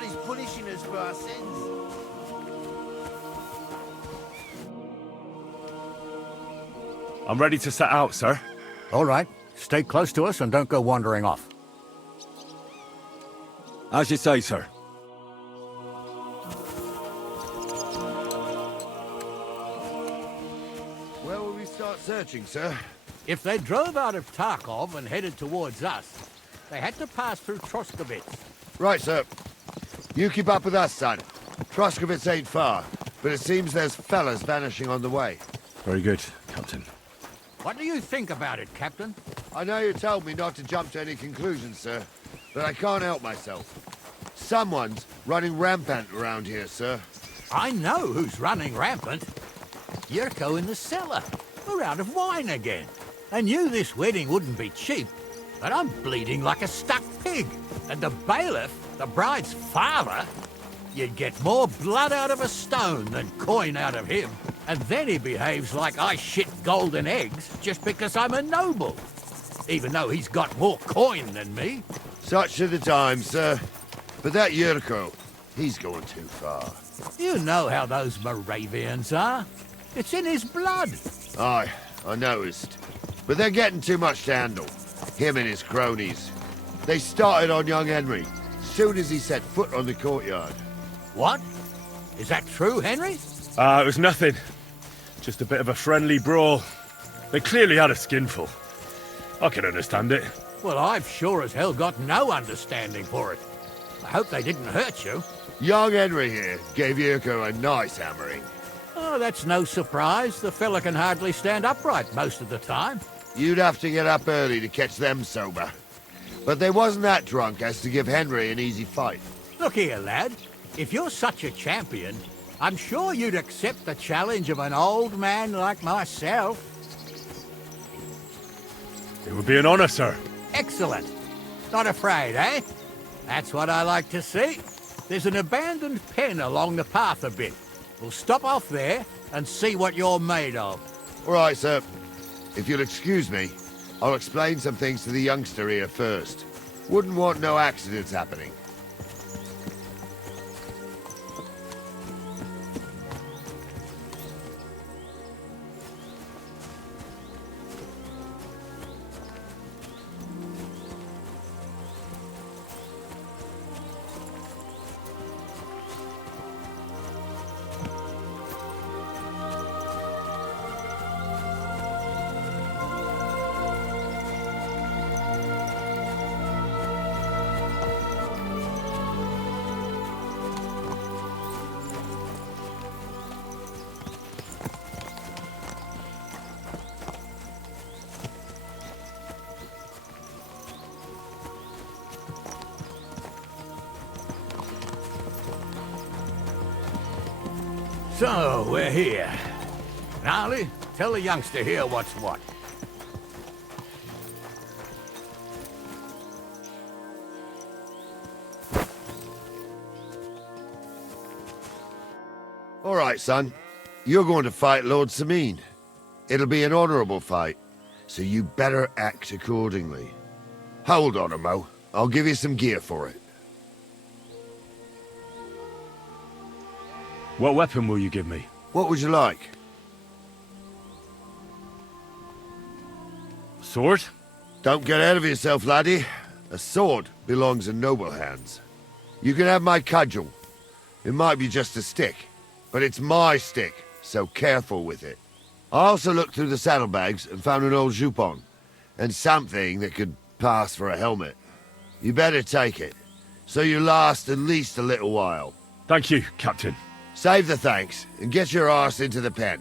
God is punishing us for our sins. I'm ready to set out, sir. All right. Stay close to us and don't go wandering off. As you say, sir. Where will we start searching, sir? If they drove out of Tarkov and headed towards us, they had to pass through Troskovitz. Right, sir. You keep up with us, son. Troskovitz ain't far, but it seems there's fellas vanishing on the way. Very good, Captain. What do you think about it, Captain? I know you told me not to jump to any conclusions, sir, but I can't help myself. Someone's running rampant around here, sir. I know who's running rampant. Yurko in the cellar. We're out of wine again. I knew this wedding wouldn't be cheap, but I'm bleeding like a stuck pig. And the bailiff, the bride's father, you'd get more blood out of a stone than coin out of him. And then he behaves like I shit golden eggs just because I'm a noble. Even though he's got more coin than me. Such are the times, sir. But that Yurko, he's going too far. You know how those Moravians are. It's in his blood. Aye, I noticed. But they're getting too much to handle. Him and his cronies. They started on young Henry, soon as he set foot on the courtyard. What? Is that true, Henry? It was nothing. Just a bit of a friendly brawl. They clearly had a skinful. I can understand it. Well, I've sure as hell got no understanding for it. I hope they didn't hurt you. Young Henry here gave Yurko a nice hammering. Oh, that's no surprise. The fella can hardly stand upright most of the time. You'd have to get up early to catch them sober. But they wasn't that drunk as to give Henry an easy fight. Look here, lad. If you're such a champion, I'm sure you'd accept the challenge of an old man like myself. It would be an honor, sir. Excellent. Not afraid, eh? That's what I like to see. There's an abandoned pen along the path a bit. We'll stop off there and see what you're made of. All right, sir. If you'll excuse me, I'll explain some things to the youngster here first. Wouldn't want no accidents happening. So, we're here. Gnarly, tell the youngster here what's what. All right, son. You're going to fight Lord Sameen. It'll be an honorable fight, so you better act accordingly. Hold on, Mo. I'll give you some gear for it. What weapon will you give me? What would you like? Sword? Don't get ahead of yourself, laddie. A sword belongs in noble hands. You can have my cudgel. It might be just a stick, but it's my stick, so careful with it. I also looked through the saddlebags and found an old jupon, and something that could pass for a helmet. You better take it, so you last at least a little while. Thank you, Captain. Save the thanks, and get your arse into the pen.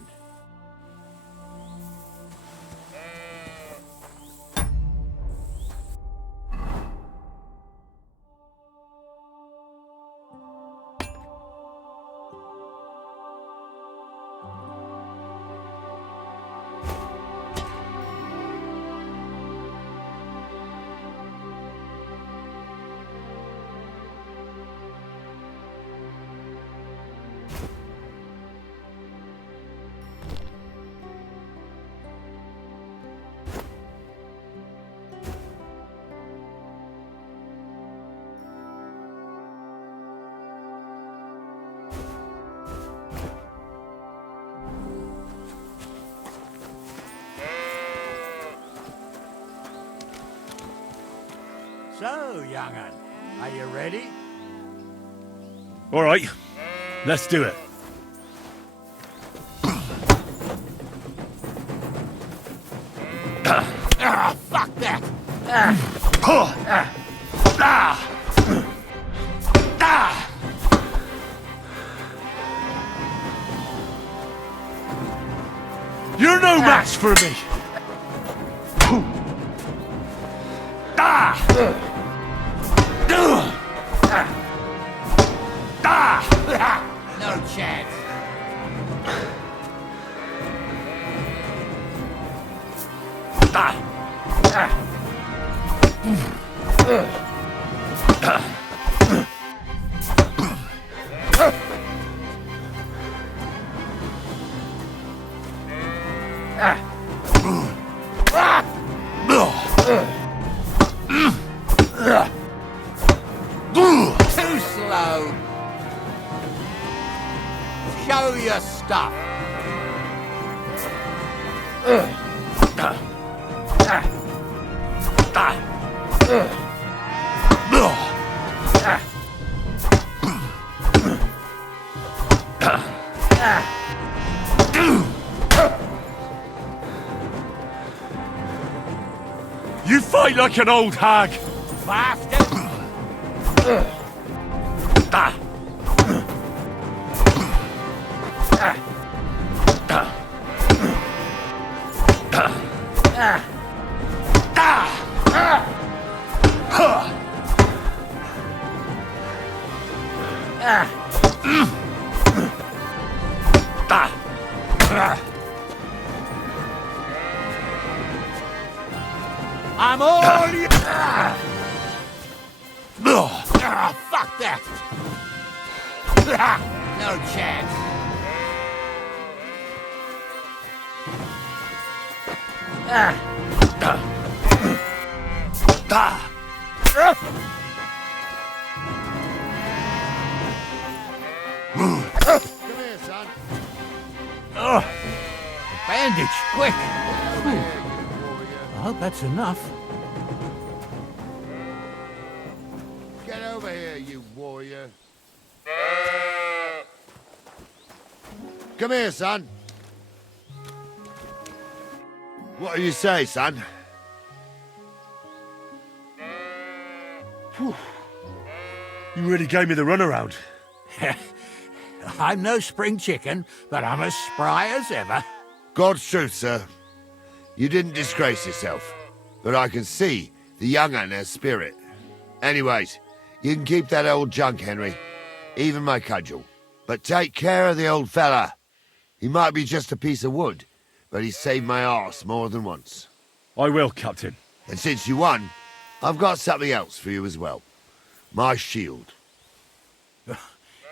So, young'un, are you ready? All right, let's do it. Fuck that! You're no match for me. No chance. Too slow. Show your stuff. You fight like an old hag. Bastard! I'm all you. Fuck that. No chance. Come here, son. Bandage, quick. Over here, you warrior. I hope that's enough. Get over here, you warrior. Come here, son. What do you say, son? You really gave me the runaround. I'm no spring chicken, but I'm as spry as ever. God's truth, sir. You didn't disgrace yourself, but I can see the young un has spirit. Anyways, you can keep that old junk, Henry. Even my cudgel. But take care of the old fella. He might be just a piece of wood, but he saved my arse more than once. I will, Captain. And since you won, I've got something else for you as well. My shield.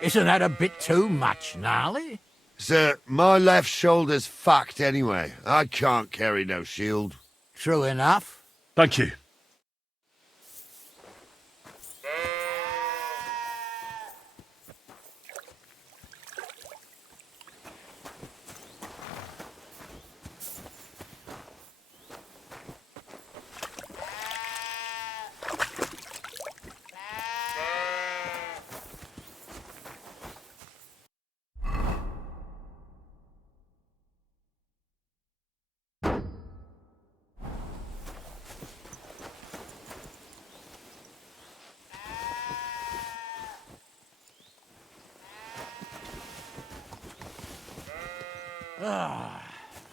Isn't that a bit too much, Gnarly? Sir, my left shoulder's fucked anyway. I can't carry no shield. True enough. Thank you.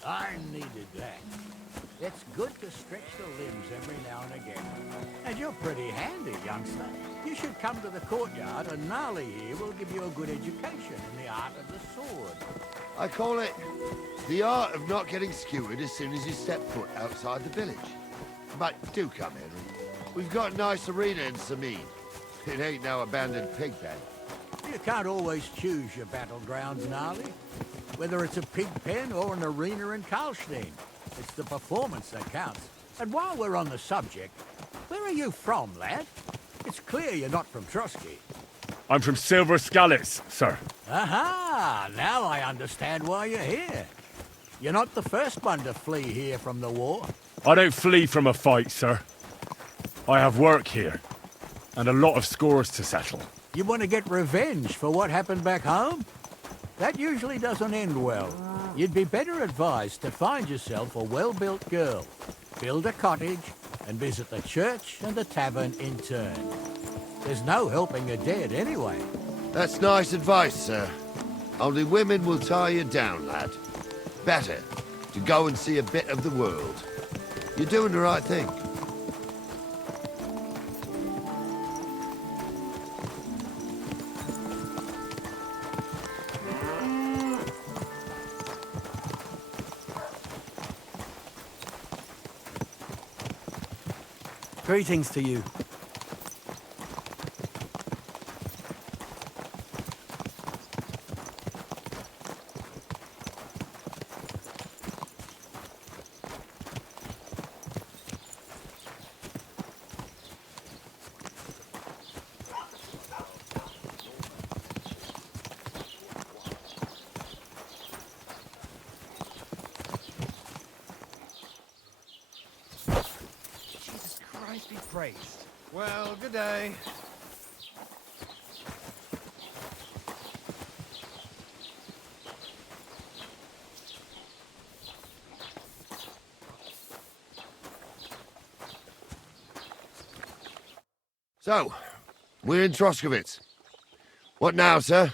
I needed that. It's good to stretch the limbs every now and again. And you're pretty handy, youngster. You should come to the courtyard, and Gnarly here will give you a good education in the art of the sword. I call it the art of not getting skewered as soon as you step foot outside the village. But do come, Henry. We've got a nice arena in Sameen. It ain't no abandoned pig pen. You can't always choose your battlegrounds, Gnarly. Whether it's a pig pen or an arena in Karlstein, it's the performance that counts. And while we're on the subject, where are you from, lad? It's clear you're not from Trotsky. I'm from Silver Scalets, sir. Aha! Now I understand why you're here. You're not the first one to flee here from the war. I don't flee from a fight, sir. I have work here, and a lot of scores to settle. You want to get revenge for what happened back home? That usually doesn't end well. You'd be better advised to find yourself a well-built girl, build a cottage, and visit the church and the tavern in turn. There's no helping the dead anyway. That's nice advice, sir. Only women will tie you down, lad. Better to go and see a bit of the world. You're doing the right thing. Greetings to you. Be praised. Well, good day. So, we're in Troskovitz. What now, sir?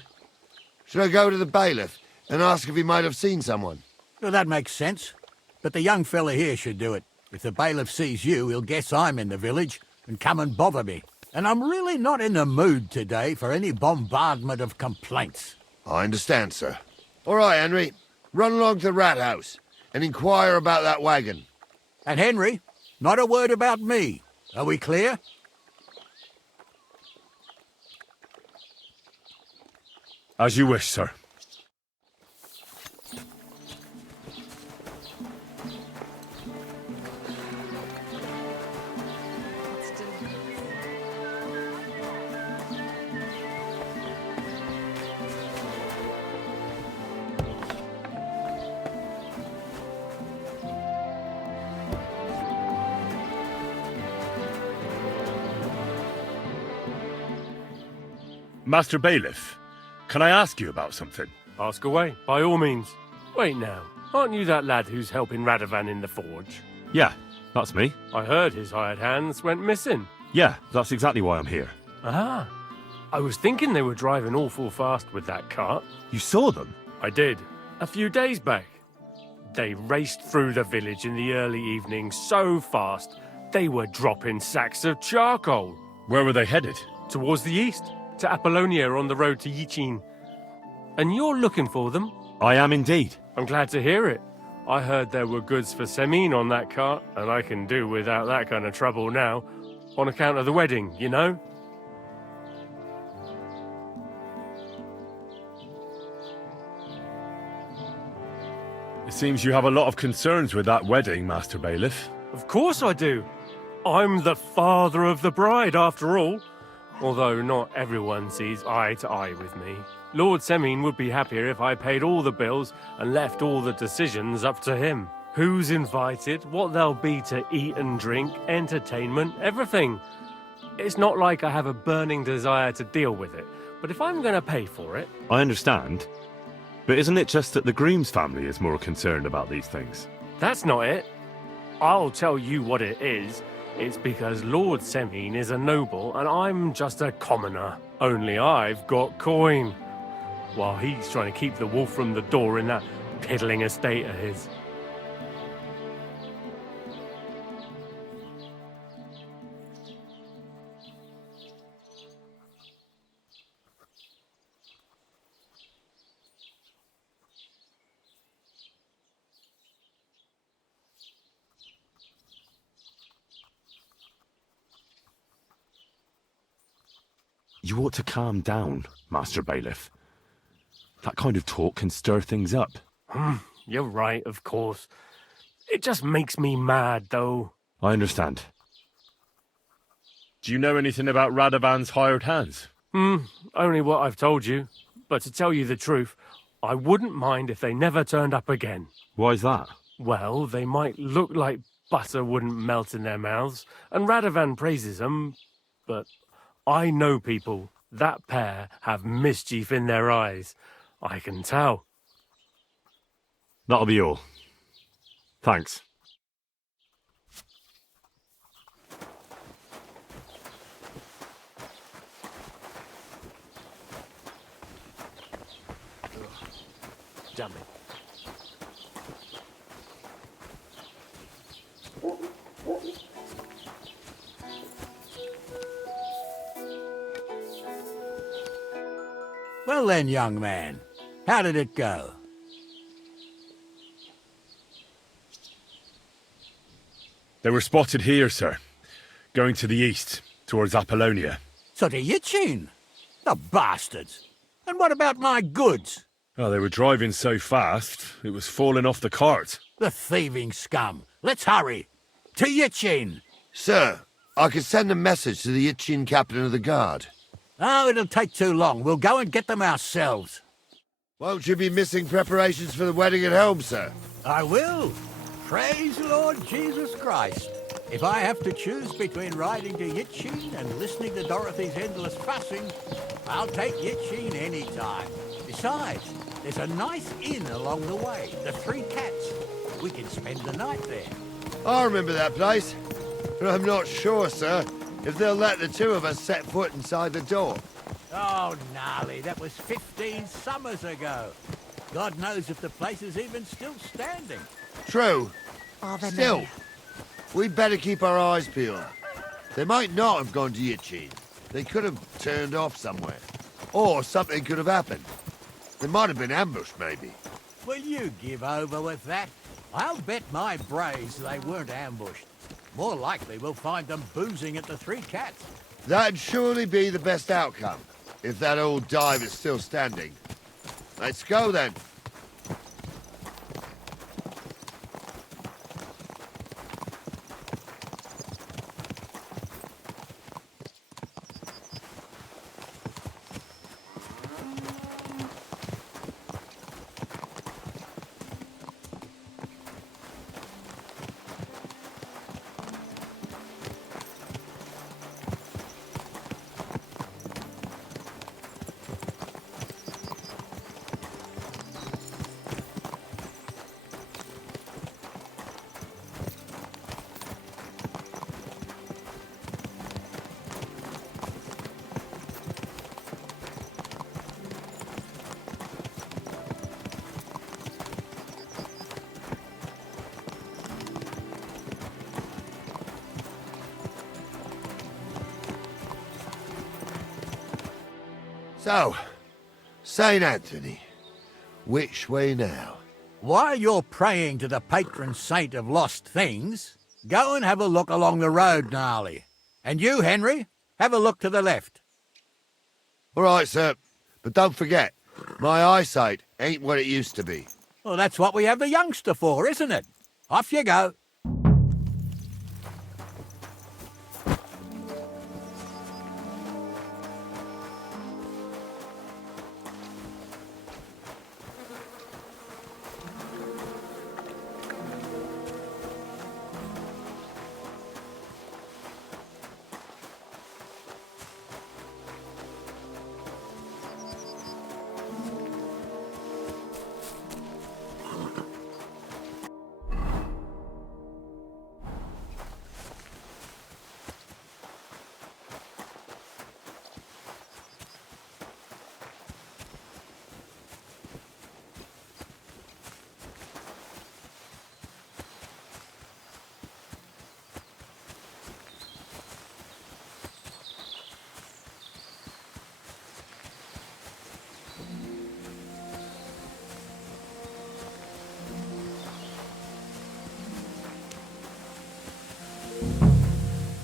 Should I go to the bailiff and ask if he might have seen someone? Well, that makes sense. But the young fella here should do it. If the bailiff sees you, he'll guess I'm in the village and come and bother me. And I'm really not in the mood today for any bombardment of complaints. I understand, sir. All right, Henry. Run along to the rat house and inquire about that wagon. And Henry, not a word about me. Are we clear? As you wish, sir. Master Bailiff, can I ask you about something? Ask away, by all means. Wait now, aren't you that lad who's helping Radovan in the forge? Yeah, that's me. I heard his hired hands went missing. Yeah, that's exactly why I'm here. Ah, I was thinking they were driving awful fast with that cart. You saw them? I did, a few days back. They raced through the village in the early evening so fast, they were dropping sacks of charcoal. Where were they headed? Towards the east, to Apollonia on the road to Yichin. And you're looking for them? I am indeed. I'm glad to hear it. I heard there were goods for Semin on that cart, and I can do without that kind of trouble now, on account of the wedding, you know? It seems you have a lot of concerns with that wedding, Master Bailiff. Of course I do. I'm the father of the bride, after all. Although not everyone sees eye to eye with me. Lord Semin would be happier if I paid all the bills and left all the decisions up to him. Who's invited, what there'll be to eat and drink, entertainment, everything. It's not like I have a burning desire to deal with it, but if I'm going to pay for it... I understand. But isn't it just that the groom's family is more concerned about these things? That's not it. I'll tell you what it is. It's because Lord Semin is a noble and I'm just a commoner. Only I've got coin. While he's trying to keep the wolf from the door in that piddling estate of his. You ought to calm down, Master Bailiff. That kind of talk can stir things up. You're right, of course. It just makes me mad, though. I understand. Do you know anything about Radovan's hired hands? Only what I've told you. But to tell you the truth, I wouldn't mind if they never turned up again. Why's that? Well, they might look like butter wouldn't melt in their mouths, and Radovan praises them, but I know people. That pair have mischief in their eyes. I can tell. That'll be all. Thanks. Damn it. Well then, young man, how did it go? They were spotted here, sir. Going to the east, towards Apollonia. So to Yitchin? The bastards! And what about my goods? Oh, they were driving so fast, it was falling off the cart. The thieving scum! Let's hurry! To Yitchin! Sir, I could send a message to the Itchin captain of the guard. Oh, it'll take too long. We'll go and get them ourselves. Won't you be missing preparations for the wedding at home, sir? I will. Praise Lord Jesus Christ. If I have to choose between riding to Yitchin and listening to Dorothy's endless fussing, I'll take Yitchin any time. Besides, there's a nice inn along the way, the Three Cats. We can spend the night there. I remember that place, but I'm not sure, sir, if they'll let the two of us set foot inside the door. Oh, gnarly, that was 15 summers ago. God knows if the place is even still standing. True. Oh, they're Still, there. we'd better keep our eyes peeled. They might not have gone to Yitchin. They could have turned off somewhere. Or something could have happened. They might have been ambushed, maybe. Will you give over with that? I'll bet my brains they weren't ambushed. More likely we'll find them boozing at the Three Cats. That'd surely be the best outcome, if that old dive is still standing. Let's go, then. So, St. Anthony, which way now? While you're praying to the patron saint of lost things, go and have a look along the road, Gnarly. And you, Henry, have a look to the left. All right, sir. But don't forget, my eyesight ain't what it used to be. Well, that's what we have the youngster for, isn't it? Off you go.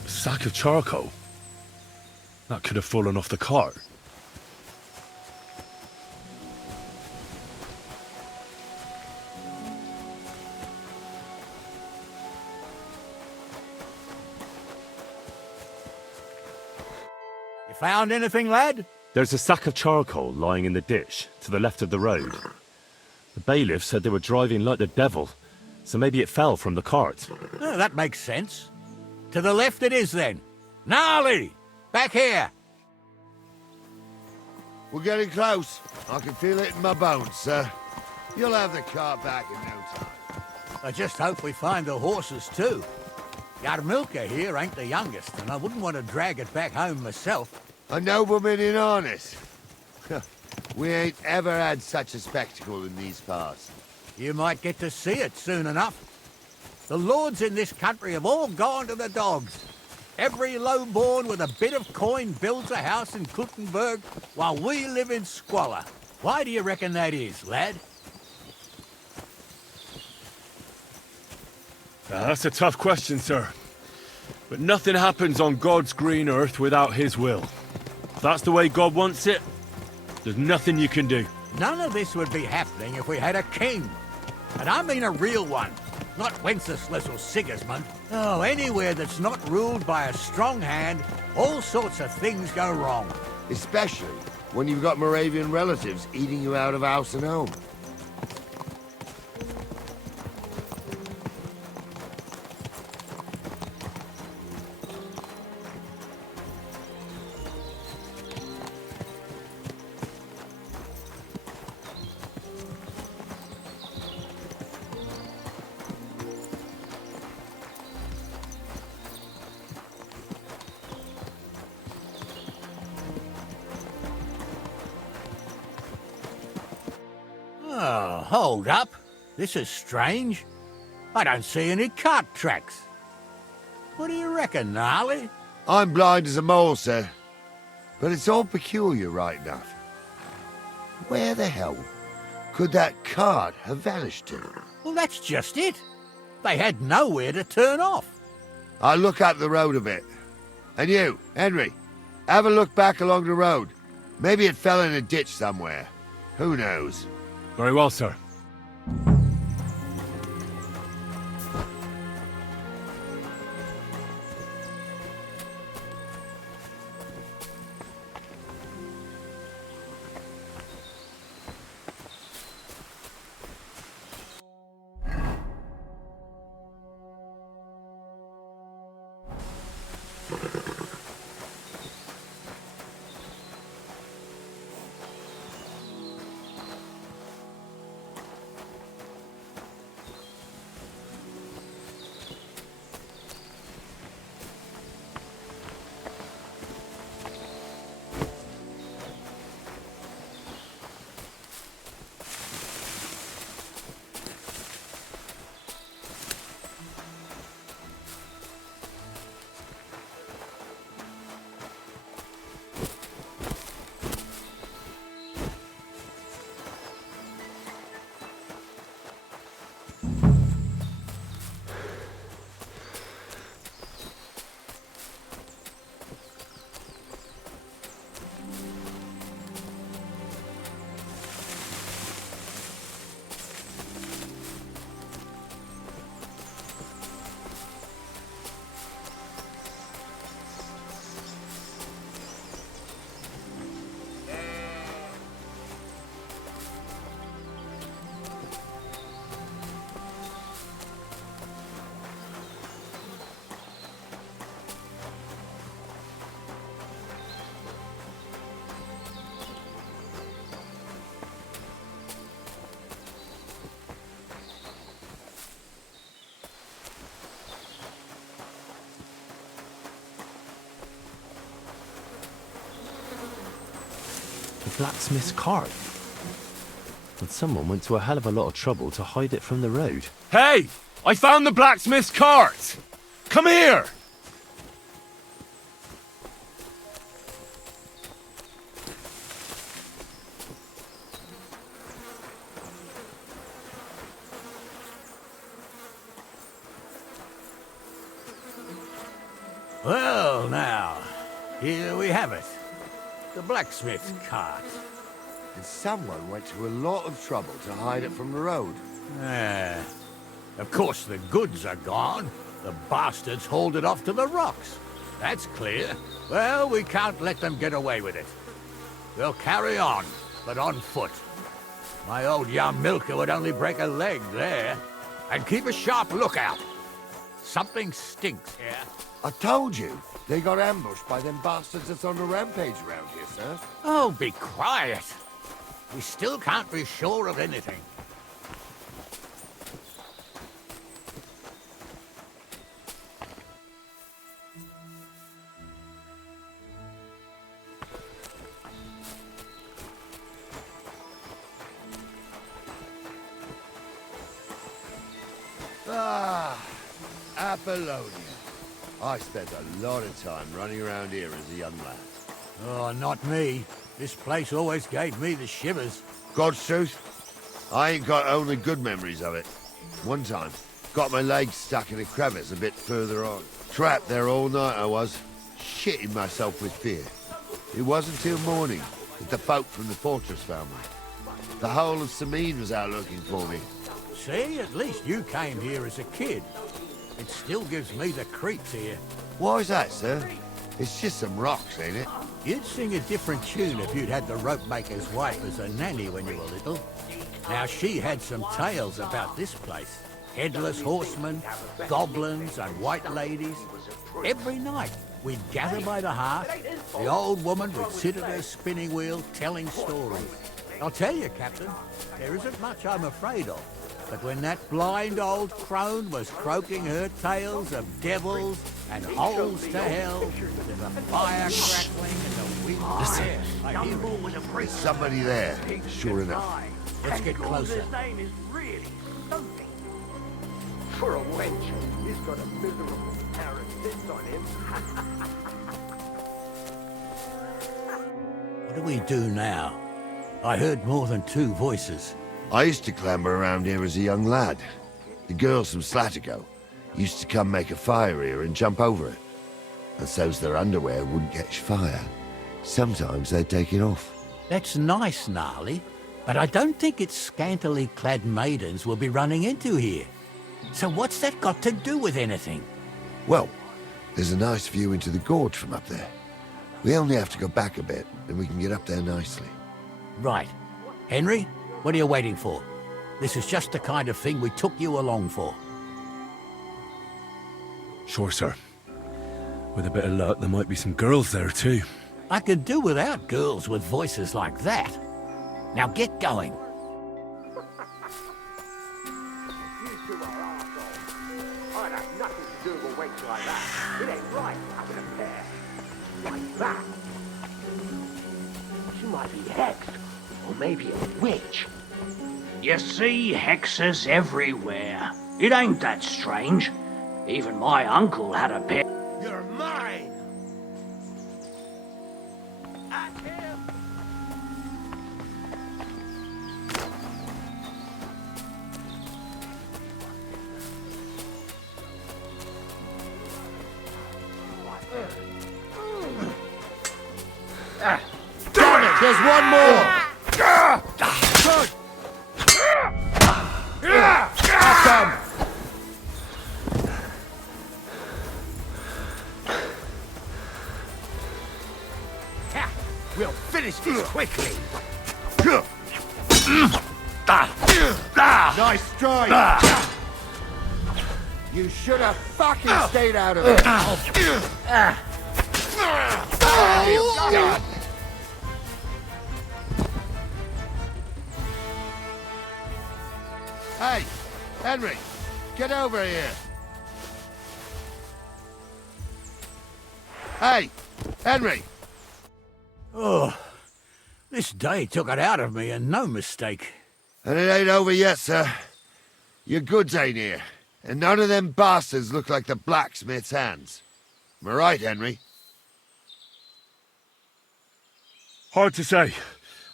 Sack of charcoal? That could have fallen off the cart. You found anything, lad? There's a sack of charcoal lying in the ditch to the left of the road. The bailiff said they were driving like the devil, So maybe it fell from the cart. Oh, that makes sense. To the left it is then. Gnarly! Back here! We're getting close. I can feel it in my bones, sir. You'll have the cart back in no time. I just hope we find the horses too. Our milker here ain't the youngest, and I wouldn't want to drag it back home myself. A nobleman in harness. We ain't ever had such a spectacle in these parts. You might get to see it soon enough. The lords in this country have all gone to the dogs. Every lowborn with a bit of coin builds a house in Kuttenberg while we live in squalor. Why do you reckon that is, lad? Now, that's a tough question, sir. But nothing happens on God's green earth without his will. If that's the way God wants it, there's nothing you can do. None of this would be happening if we had a king. And I mean a real one, not Wenceslas or Sigismund. Oh, anywhere that's not ruled by a strong hand, all sorts of things go wrong. Especially when you've got Moravian relatives eating you out of house and home. Oh, hold up. This is strange. I don't see any cart tracks. What do you reckon, Gnarly? I'm blind as a mole, sir. But it's all peculiar right enough. Where the hell could that cart have vanished to? Well, that's just it. They had nowhere to turn off. I'll look up the road a bit. And you, Henry, have a look back along the road. Maybe it fell in a ditch somewhere. Who knows? Very well, sir. The blacksmith's cart. And someone went to a hell of a lot of trouble to hide it from the road. Hey! I found the blacksmith's cart! Come here! Well, now, here we have it. The blacksmith's cart. And someone went to a lot of trouble to hide it from the road. Ah, of course the goods are gone. The bastards hauled it off to the rocks. That's clear. Well, we can't let them get away with it. We'll carry on, but on foot. My old young milker would only break a leg there. And keep a sharp lookout. Something stinks here. I told you, they got ambushed by them bastards that's on the rampage around here, sir. Oh, be quiet. We still can't be sure of anything. Ah, Apollonia. I spent a lot of time running around here as a young lad. Oh, not me. This place always gave me the shivers. God's truth, I ain't got only good memories of it. One time, got my legs stuck in a crevice a bit further on. Trapped there all night I was, shitting myself with fear. It wasn't till morning that the folk from the fortress found me. The whole of Sameen was out looking for me. See, at least you came here as a kid. It still gives me the creeps here. Why is that, sir? It's just some rocks, ain't it? You'd sing a different tune if you'd had the rope maker's wife as a nanny when you were little. Now, she had some tales about this place. Headless horsemen, goblins and white ladies. Every night, we'd gather by the hearth. The old woman would sit at her spinning wheel telling stories. I'll tell you, Captain, there isn't much I'm afraid of. But when that blind old crone was croaking her tales of devils and holes to hell, there's a fire crackling and the wind there. I hear it. There's somebody there, sure enough. Let's get closer. His name is really something. For a wench, he's got a miserable pair of tits on him. What do we do now? I heard more than two voices. I used to clamber around here as a young lad. The girls from Slatigo used to come make a fire here and jump over it. And so's their underwear wouldn't catch fire. Sometimes they'd take it off. That's nice, Gnarly, but I don't think it's scantily clad maidens we'll be running into here. So what's that got to do with anything? Well, there's a nice view into the gorge from up there. We only have to go back a bit, and we can get up there nicely. Right. Henry, what are you waiting for? This is just the kind of thing we took you along for. Sure, sir. With a bit of luck, there might be some girls there too. I could do without girls with voices like that. Now get going. You two are arseholes. I'd have nothing to do with a wench like that. It ain't right having a pair like that. She might be hexed, or maybe a witch. You see hexes everywhere. It ain't that strange. Even my uncle had a pair. You're mine! At him! Damn it! There's one more! Good! Awesome! We'll finish this quickly. Nice strike! You should have fucking stayed out of it! God. Hey, Henry, get over here. Hey, Henry. Oh, this day took it out of me, and no mistake. And it ain't over yet, sir. Your goods ain't here, and none of them bastards look like the blacksmith's hands. Am I right, Henry? Hard to say.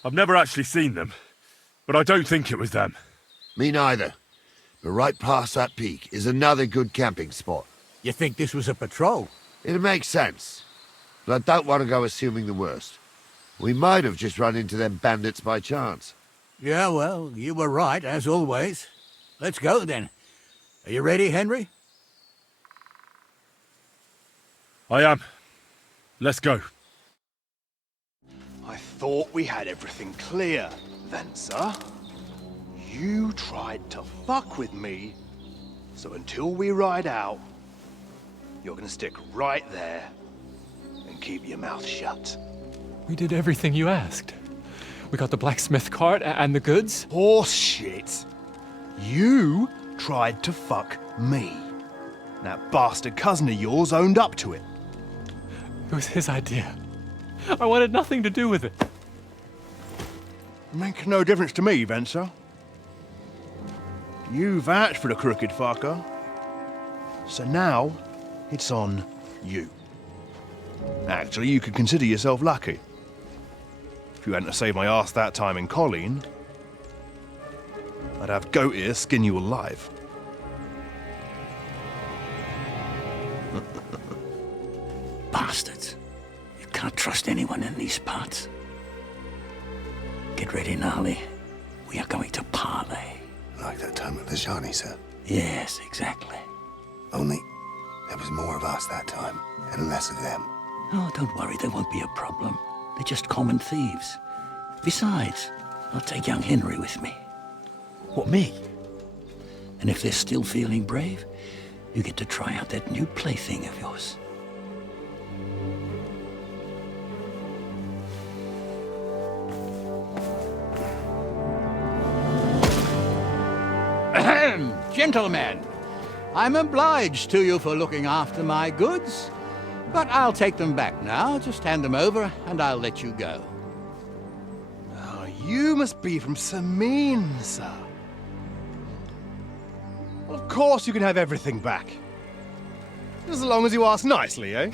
I've never actually seen them, but I don't think it was them. Me neither. But right past that peak is another good camping spot. You think this was a patrol? It makes sense, but I don't want to go assuming the worst. We might have just run into them bandits by chance. Yeah, well, you were right, as always. Let's go, then. Are you ready, Henry? I am. Let's go. I thought we had everything clear, then, sir. You tried to fuck with me, So until we ride out, you're gonna stick right there and keep your mouth shut. We did everything you asked. We got the blacksmith cart and the goods. Horse shit. You tried to fuck me. That bastard cousin of yours owned up to it. It was his idea. I wanted nothing to do with it. Make no difference to me, Venser. You vouched for the crooked fucker. So now, it's on you. Actually, you could consider yourself lucky. If you hadn't have saved my ass that time in Colleen, I'd have goat ear skin you alive. Bastards. You can't trust anyone in these parts. Get ready, Gnarly. We are going to parley. Like that time at the Shani, sir. Yes, exactly. Only there was more of us that time, and less of them. Oh, don't worry, there won't be a problem. They're just common thieves. Besides, I'll take young Henry with me. What, me? And if they're still feeling brave, you get to try out that new plaything of yours. Ahem, gentlemen, I'm obliged to you for looking after my goods, but I'll take them back now. Just hand them over and I'll let you go. Oh, you must be from Samin, sir. Well, of course you can have everything back. As long as you ask nicely, eh?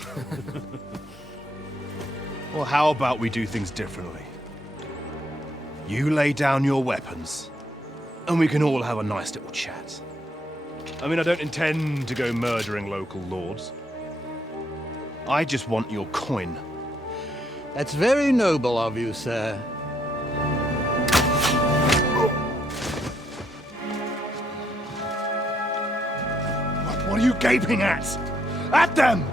Well, how about we do things differently? You lay down your weapons, and we can all have a nice little chat. I mean, I don't intend to go murdering local lords. I just want your coin. That's very noble of you, sir. What are you gaping at? At them!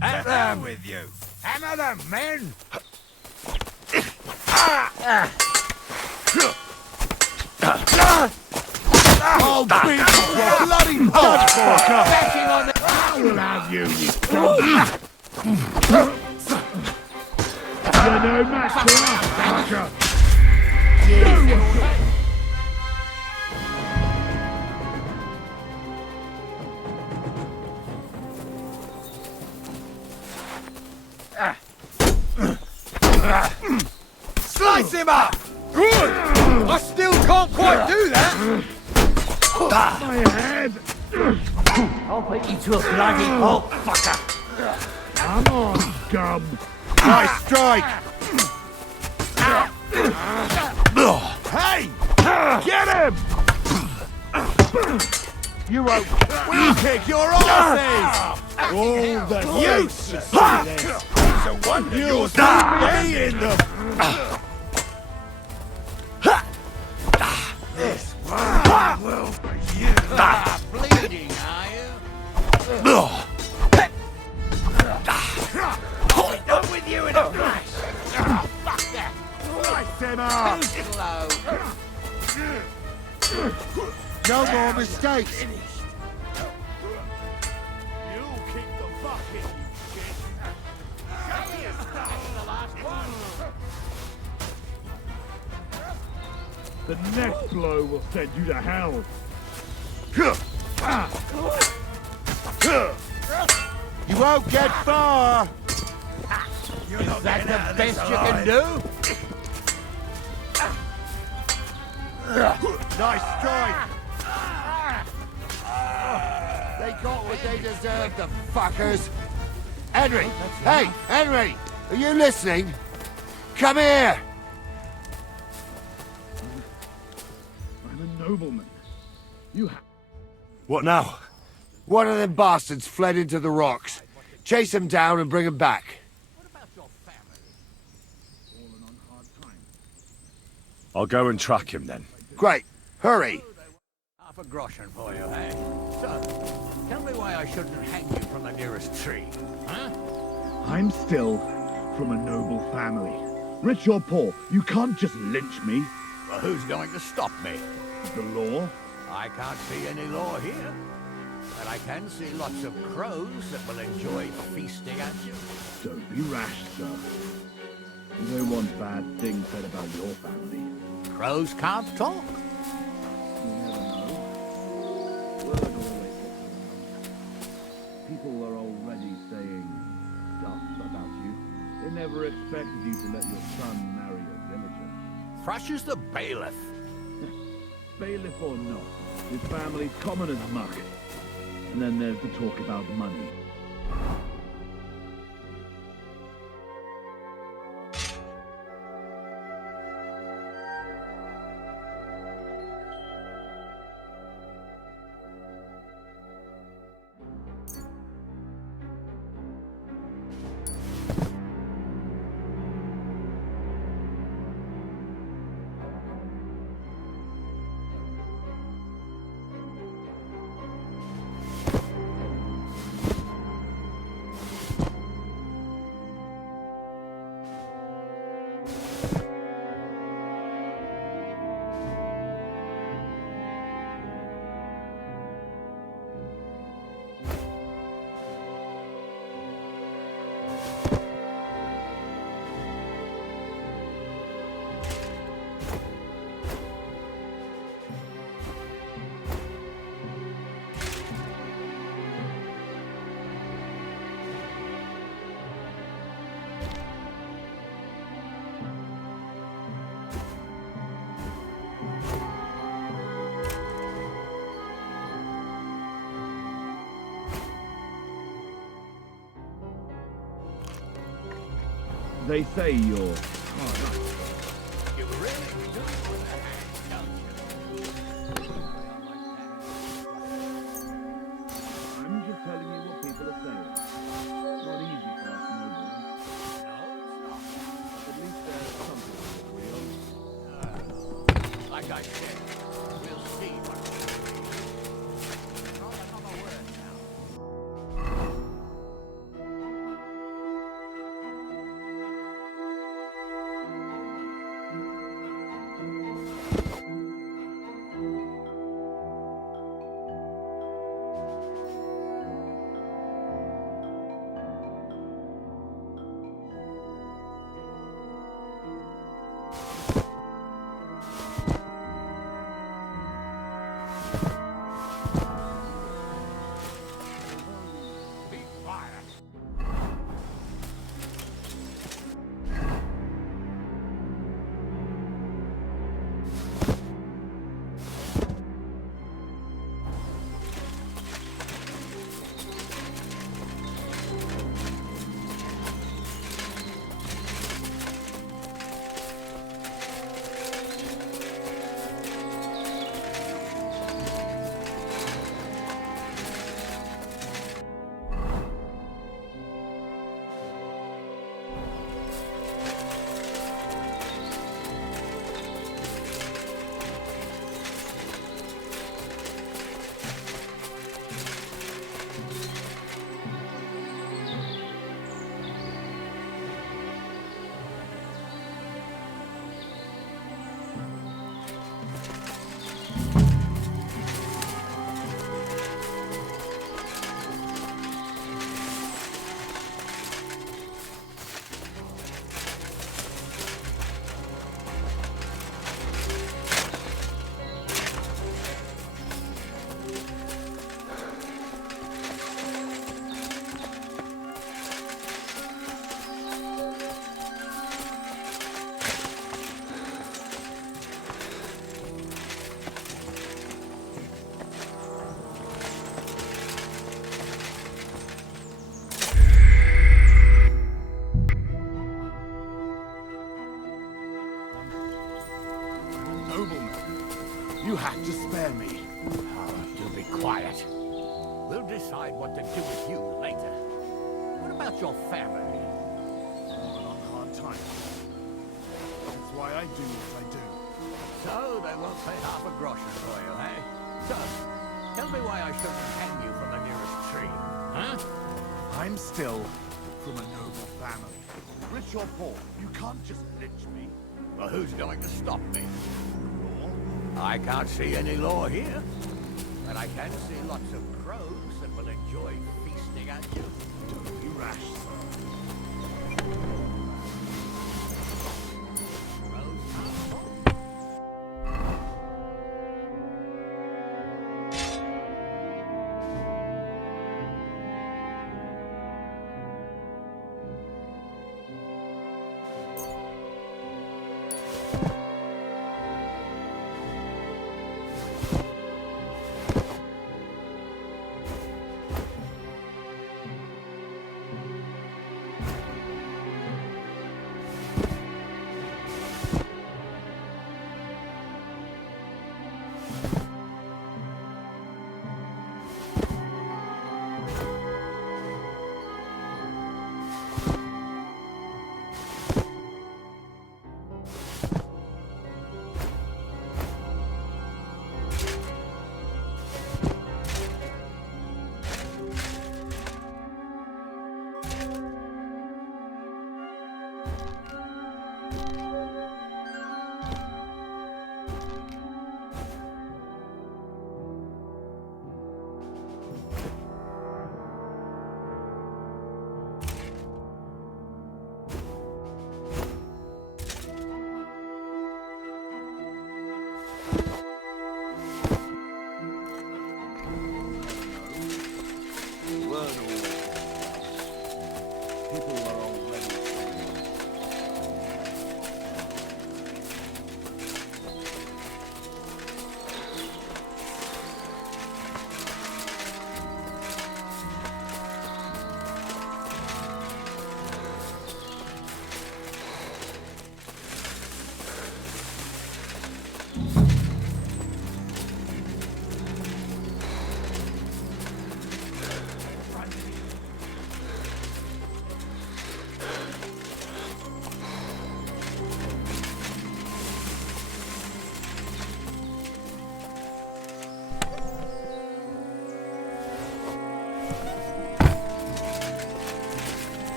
At them with you. Hammer them, men. Oh, big bloody motherfucker! Bashing on the... I will have you, you dog. You're no match for us, fucker. Slice him up! Good! I still can't quite do that! My head! I'll beat you to a bloody pulp, fucker! Come on, scum! Nice strike! Hey! Get him! You won't. We'll kick your asses! All the use of this! It's a wonder you're still in them! This one will for you! Bleeding, are you? I'm with you in a flash! Oh, fuck that! Slice him up! Too slow. No more mistakes! You keep the bucket, you shit! Show me your stuff, the last one! The next blow will send you to hell! You won't get far! Is that the best you can do? Nice strike! They got what they deserved, the fuckers! Henry! Hey, Henry! Are you listening? Come here! I'm a nobleman. You have... What now? One of them bastards fled into the rocks. Chase him down and bring him back. What about your family? Fallen on hard times. I'll go and track him then. Great. Hurry. Half a groschen for you, eh? So, tell me why I shouldn't hang you from the nearest tree, huh? I'm still from a noble family. Rich or poor, you can't just lynch me. Well, who's going to stop me? The law? I can't see any law here. But I can see lots of crows that will enjoy feasting at you. Don't be rash, sir. You don't want bad things said about your family. Crows can't talk. You never know. Word always gets around. People are already saying stuff about you. They never expected you to let your son marry a villager. Thrush is the bailiff. Bailiff or not, his family's common as muck. And then there's the talk about money. They say you're hard up. You really do it with a hand, don't you? I'm just telling you what people are saying. It's not easy for us nobles. No, it's At least there's something real. not. Like I said, we'll see what we do. Not another word now. Be quiet. You have to spare me. Oh, do be quiet. We'll decide what to do with you later. What about your family? I'm on hard times. That's why I do what I do. So they won't pay half a groschen for you, eh? So, tell me why I shouldn't hang you from the nearest tree, huh? I'm still from a noble family. Rich or poor, you can't just lynch me. Well, who's going to stop me? I can't see any law here, but I can see lots of crows that will enjoy feasting at you. Don't be rash, sir.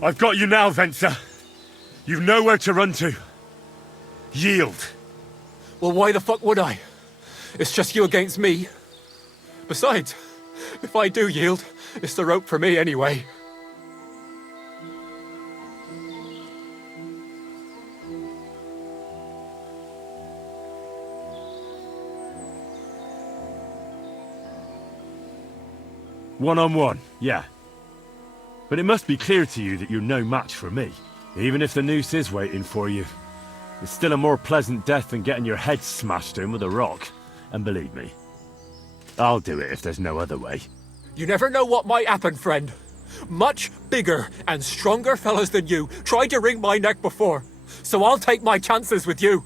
I've got you now, Venser. You've nowhere to run to. Yield. Well, why the fuck would I? It's just you against me. Besides, if I do yield, it's the rope for me anyway. One-on-one, yeah. But it must be clear to you that you're no match for me. Even if the noose is waiting for you, it's still a more pleasant death than getting your head smashed in with a rock. And believe me, I'll do it if there's no other way. You never know what might happen, friend. Much bigger and stronger fellas than you tried to wring my neck before, so I'll take my chances with you.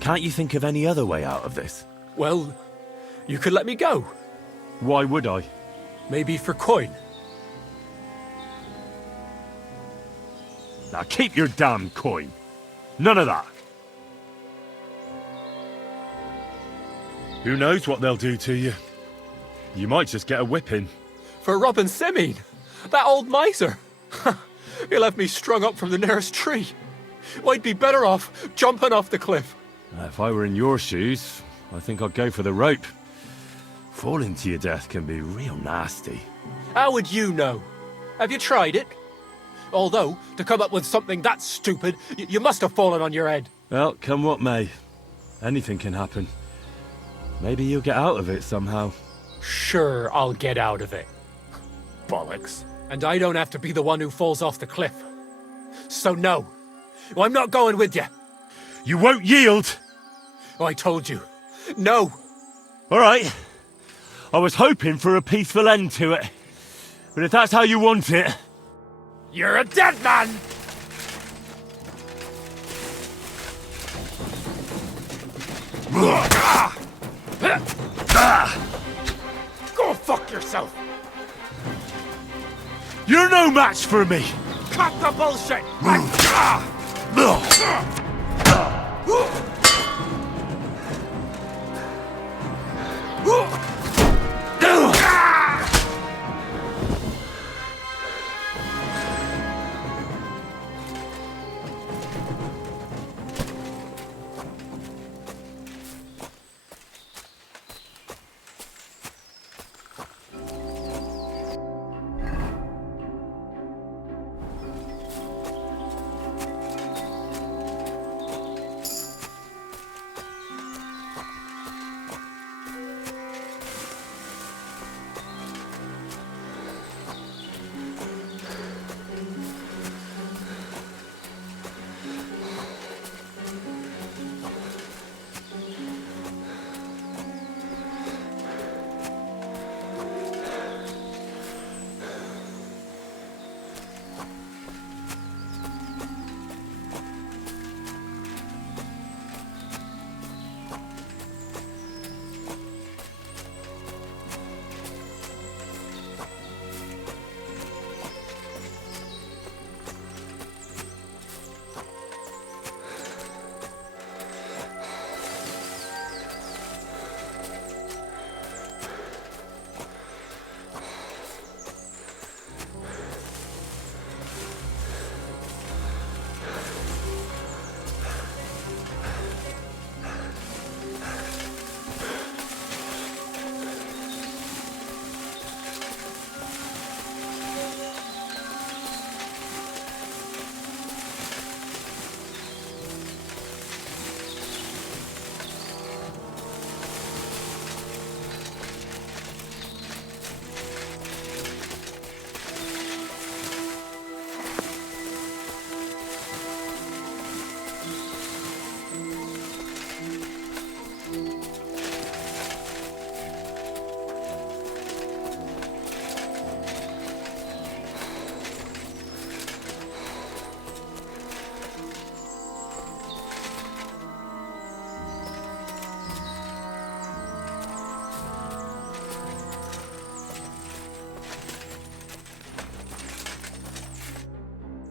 Can't you think of any other way out of this? Well, you could let me go. Why would I? Maybe for coin. Now keep your damn coin. None of that. Who knows what they'll do to you? You might just get a whipping. For robbing Semine, that old miser. He'll have me strung up from the nearest tree. I'd be better off jumping off the cliff. If I were in your shoes, I think I'd go for the rope. Falling to your death can be real nasty. How would you know? Have you tried it? Although, to come up with something that stupid, you must have fallen on your head. Well, come what may. Anything can happen. Maybe you'll get out of it somehow. Sure, I'll get out of it. Bollocks. And I don't have to be the one who falls off the cliff. So no, I'm not going with you. You won't yield! Oh, I told you. No! All right. I was hoping for a peaceful end to it. But if that's how you want it... You're a dead man! Go fuck yourself! You're no match for me! Cut the bullshit!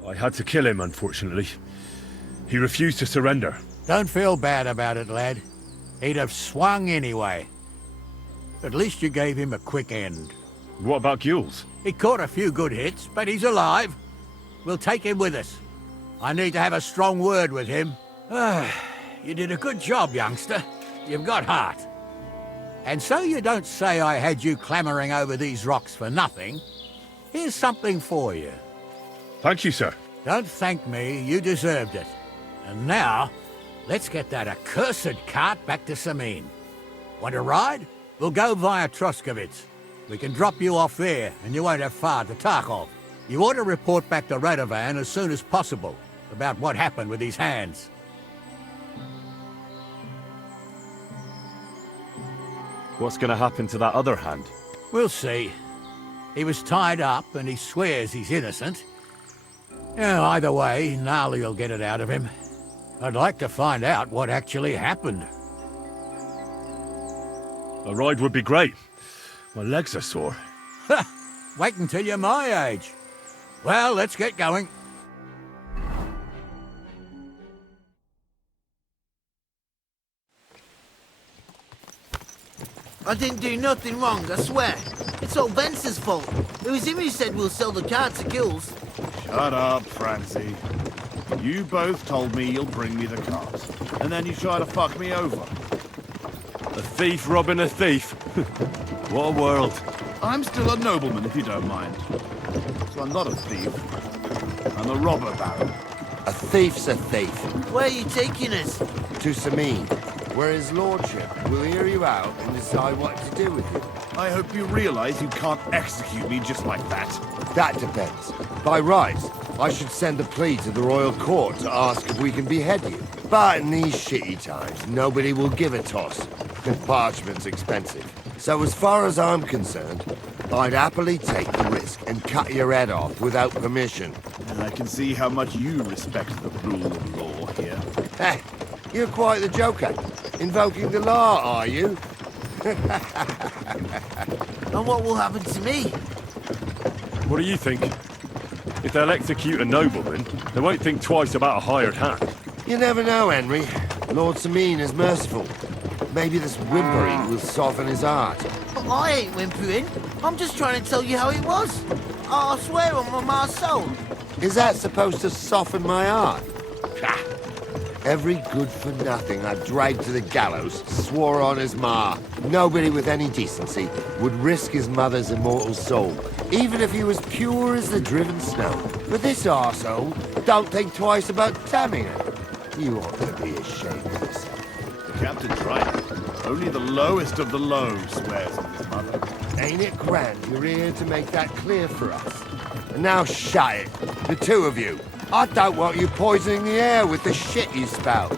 I had to kill him, unfortunately. He refused to surrender. Don't feel bad about it, lad. He'd have swung anyway. At least you gave him a quick end. What about Gules? He caught a few good hits, but he's alive. We'll take him with us. I need to have a strong word with him. You did a good job, youngster. You've got heart. And so you don't say I had you clambering over these rocks for nothing. Here's something for you. Thank you, sir. Don't thank me, you deserved it. And now, let's get that accursed cart back to Samin. Want to ride? We'll go via Troskovitz. We can drop you off there, and you won't have far to Tarkov. You ought to report back to Radovan as soon as possible about what happened with these hands. What's going to happen to that other hand? We'll see. He was tied up, and he swears he's innocent. Either way, Gnarly will get it out of him. I'd like to find out what actually happened. A ride would be great. My legs are sore. Wait until you're my age. Well, let's get going. I didn't do nothing wrong, I swear. It's all Vance's fault. It was him who said we'll sell the car to Gules. Shut up, Francie. You both told me you'll bring me the cars, and then you try to fuck me over. A thief robbing a thief. What a world. I'm still a nobleman, if you don't mind. So I'm not a thief. I'm a robber baron. A thief's a thief. Where are you taking us? To Sameen, where his lordship will hear you out and decide what to do with you. I hope you realize you can't execute me just like that. That depends. By rights, I should send a plea to the royal court to ask if we can behead you. But in these shitty times, nobody will give a toss. Parchment's expensive. So as far as I'm concerned, I'd happily take the risk and cut your head off without permission. And I can see how much you respect the rule of law here. Hey, you're quite the joker. Invoking the law, are you? And what will happen to me? What do you think? If they'll execute a nobleman, they won't think twice about a hired hand. You never know, Henry. Lord Sameen is merciful. Maybe this whimpering will soften his heart. But I ain't whimpering. I'm just trying to tell you how it was. I swear on my ma's soul. Is that supposed to soften my heart? Ha! Every good-for-nothing I dragged to the gallows swore on his ma. Nobody with any decency would risk his mother's immortal soul, even if he was pure as the driven snow. But this arsehole don't think twice about damning her. You ought to be ashamed of yourself. The captain's right. Only the lowest of the low swears on his mother. Ain't it grand you're here to make that clear for us? And now shut it, the two of you. I don't want you poisoning the air with the shit you spout.